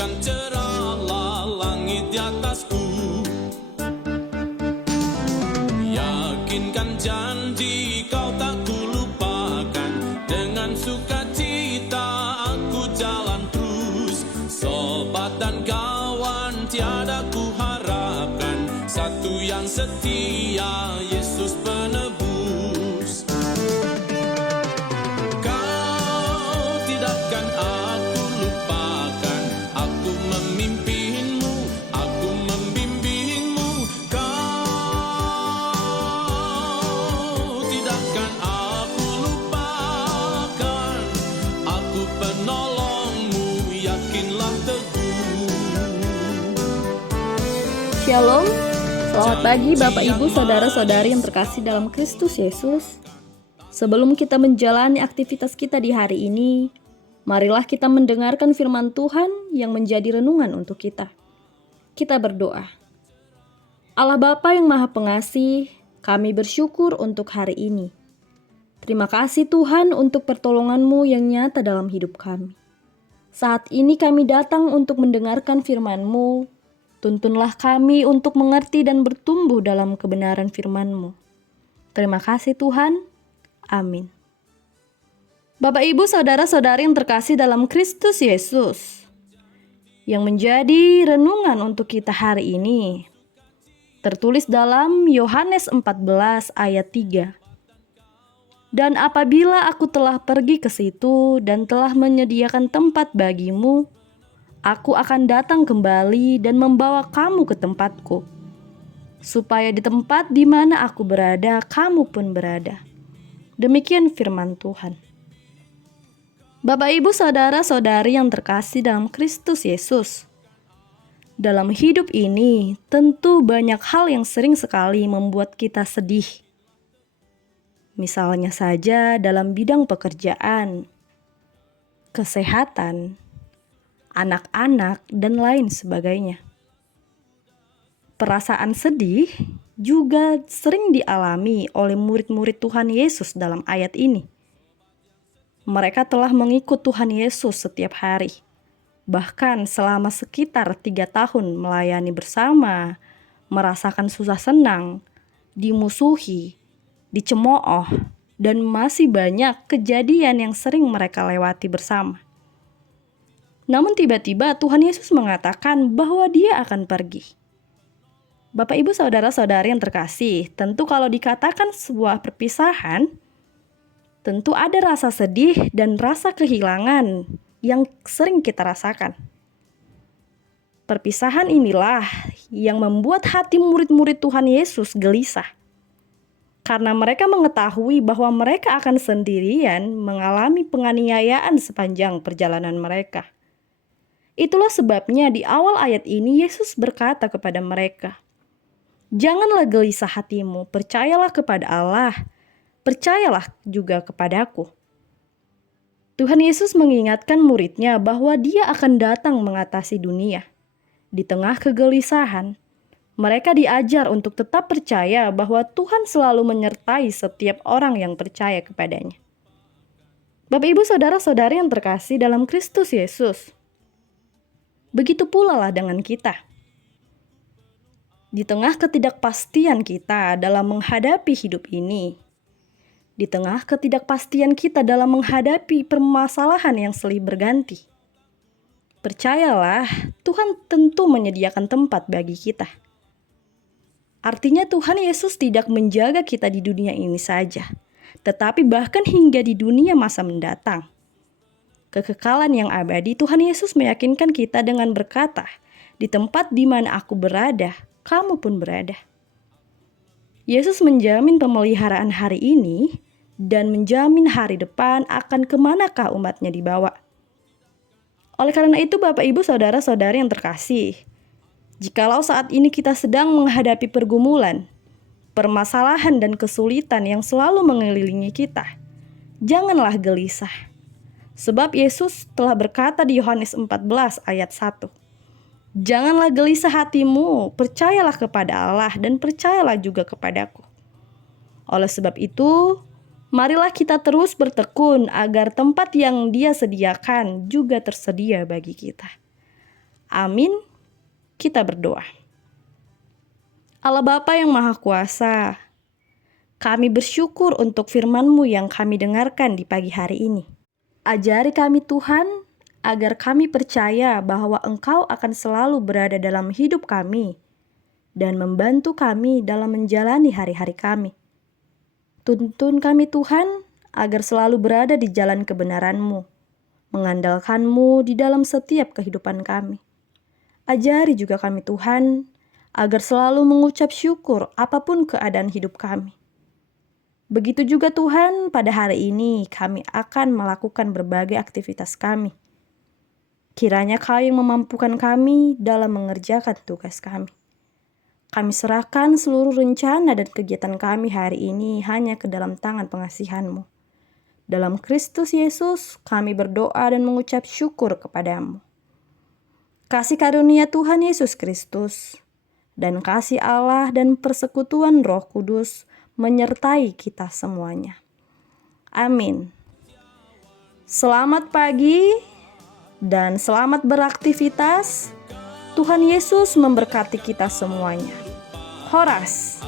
Yakinkan cerahlah langit di atasku. Yakinkan janji kau tak kulupakan. Dengan sukacita aku jalan terus. Sobat dan kawan tiada ku harapkan, satu yang setia, Yesus penebus. Kau tidakkan aku lupakan, aku memimpinmu, aku membimbingmu. Kau tidakkan aku lupakan, aku penolongmu, yakinlah teguh. Shalom, selamat pagi Bapak Ibu Saudara-saudari yang terkasih dalam Kristus Yesus. Sebelum kita menjalani aktivitas kita di hari ini, marilah kita mendengarkan firman Tuhan yang menjadi renungan untuk kita. Kita berdoa. Allah Bapa yang Maha Pengasih, kami bersyukur untuk hari ini. Terima kasih Tuhan untuk pertolongan-Mu yang nyata dalam hidup kami. Saat ini kami datang untuk mendengarkan firman-Mu. Tuntunlah kami untuk mengerti dan bertumbuh dalam kebenaran firman-Mu. Terima kasih Tuhan. Amin. Bapak Ibu Saudara-saudari yang terkasih dalam Kristus Yesus, yang menjadi renungan untuk kita hari ini tertulis dalam Yohanes 14 ayat 3. Dan apabila aku telah pergi ke situ dan telah menyediakan tempat bagimu, aku akan datang kembali dan membawa kamu ke tempatku, supaya di tempat di mana aku berada, kamu pun berada. Demikian firman Tuhan. Bapak Ibu Saudara-saudari yang terkasih dalam Kristus Yesus, dalam hidup ini tentu banyak hal yang sering sekali membuat kita sedih. Misalnya saja dalam bidang pekerjaan, kesehatan, anak-anak, dan lain sebagainya. Perasaan sedih juga sering dialami oleh murid-murid Tuhan Yesus dalam ayat ini. Mereka telah mengikut Tuhan Yesus setiap hari, bahkan selama sekitar 3 tahun melayani bersama, merasakan susah senang, dimusuhi, dicemooh, dan masih banyak kejadian yang sering mereka lewati bersama. Namun tiba-tiba Tuhan Yesus mengatakan bahwa Dia akan pergi. Bapak Ibu Saudara-saudari yang terkasih, tentu kalau dikatakan sebuah perpisahan, tentu ada rasa sedih dan rasa kehilangan yang sering kita rasakan. Perpisahan inilah yang membuat hati murid-murid Tuhan Yesus gelisah. Karena mereka mengetahui bahwa mereka akan sendirian mengalami penganiayaan sepanjang perjalanan mereka. Itulah sebabnya di awal ayat ini Yesus berkata kepada mereka, "Janganlah gelisah hatimu, percayalah kepada Allah, percayalah juga kepadaku." Tuhan Yesus mengingatkan muridnya bahwa Dia akan datang mengatasi dunia. Di tengah kegelisahan, mereka diajar untuk tetap percaya bahwa Tuhan selalu menyertai setiap orang yang percaya kepadanya. Bapak Ibu Saudara-saudari yang terkasih dalam Kristus Yesus, begitu pula lah dengan kita. Di tengah ketidakpastian kita dalam menghadapi hidup ini, di tengah ketidakpastian kita dalam menghadapi permasalahan yang silih berganti, percayalah, Tuhan tentu menyediakan tempat bagi kita. Artinya Tuhan Yesus tidak menjaga kita di dunia ini saja, tetapi bahkan hingga di dunia masa mendatang. Kekekalan yang abadi, Tuhan Yesus meyakinkan kita dengan berkata, "Di tempat di mana aku berada, kamu pun berada." Yesus menjamin pemeliharaan hari ini dan menjamin hari depan akan kemanakah umatnya dibawa. Oleh karena itu Bapak Ibu Saudara-saudari yang terkasih, jikalau saat ini kita sedang menghadapi pergumulan, permasalahan dan kesulitan yang selalu mengelilingi kita, janganlah gelisah. Sebab Yesus telah berkata di Yohanes 14 ayat 1, "Janganlah gelisah hatimu, percayalah kepada Allah dan percayalah juga kepadaku." Oleh sebab itu, marilah kita terus bertekun agar tempat yang Dia sediakan juga tersedia bagi kita. Amin. Kita berdoa. Allah Bapa yang Maha Kuasa, kami bersyukur untuk firman-Mu yang kami dengarkan di pagi hari ini. Ajari kami Tuhan, agar kami percaya bahwa Engkau akan selalu berada dalam hidup kami dan membantu kami dalam menjalani hari-hari kami. Tuntun kami Tuhan, agar selalu berada di jalan kebenaran-Mu, mengandalkan-Mu di dalam setiap kehidupan kami. Ajari juga kami Tuhan, agar selalu mengucap syukur apapun keadaan hidup kami. Begitu juga Tuhan, pada hari ini kami akan melakukan berbagai aktivitas kami. Kiranya Kau yang memampukan kami dalam mengerjakan tugas kami. Kami serahkan seluruh rencana dan kegiatan kami hari ini hanya ke dalam tangan pengasihan-Mu. Dalam Kristus Yesus, kami berdoa dan mengucap syukur kepada-Mu. Kasih karunia Tuhan Yesus Kristus dan kasih Allah dan persekutuan Roh Kudus menyertai kita semuanya. Amin. Selamat pagi dan selamat beraktivitas. Tuhan Yesus memberkati kita semuanya. Horas.